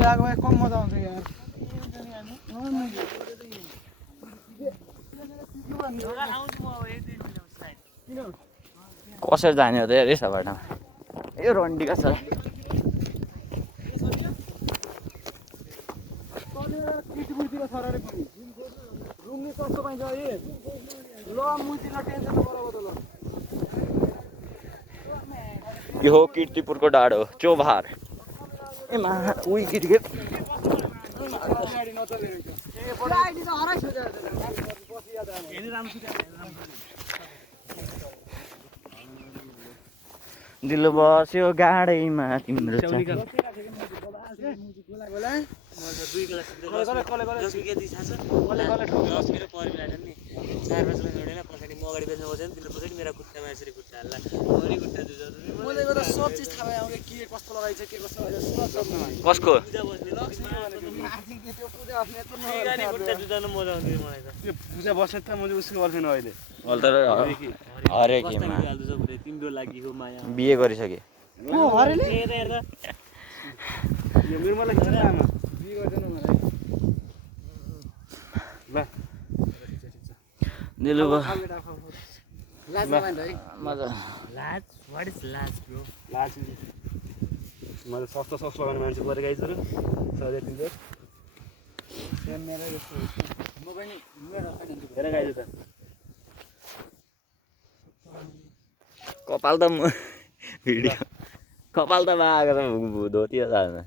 लाग्यो भाइ कम मजा आउँछ यार कसरी जाने हो त यार यसो बाटो यो रन्डी छ केटीपुरतिर छ र पनि रुम नि कस्तो पाइन्छ ए ल मुतिर टेन्सन नगराउ त ल यो हो कीर्तिपुरको डाँडो चोभार ए मा उही कीर्ति गाडी नचल्ने रहेछ ए बडा आइडी त हराइछ पछि याद आयो हेर्नु राम्रो दिल बस्यो गाडैमा तिम्रो कसको पूजा बस्छ त मैले उसको गर्दैन अहिले हरेकीमा बिहे गरिसके दिलु मैले सस्तो सस्तो लगाउने मान्छे परेको आइसक्यो सधैँ तिम्रो कपाल त भिडियो कपाल त मागेर धोती जाँदैन